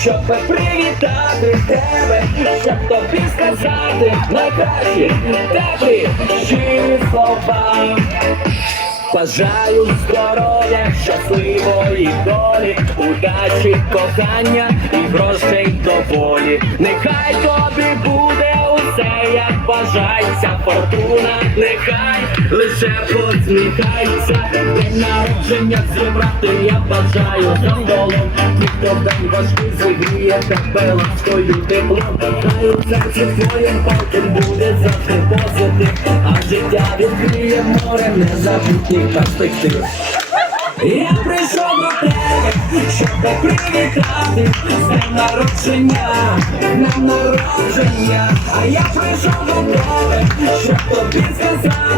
щоб привітати тебе, щоб тобі сказати найкращі теплі щирі слова. Бажаю здоров'я, щасливої долі, удачі, кохання і грошей доволі. Нехай тобі буде усе, як бажається фортуна, нехай лише посміхається. День народження зібрати я бажаю за Ніхто день важкий зігріє тебе ласкою теплом. Хай у серці твоїм палким буде завжди позитив, а життя відкриє море незабутніх перспектив. Я прийшов до тебе, щоб привітати з днем народження, днем народження, а я прийшов до тебе, щоб тобі сказати.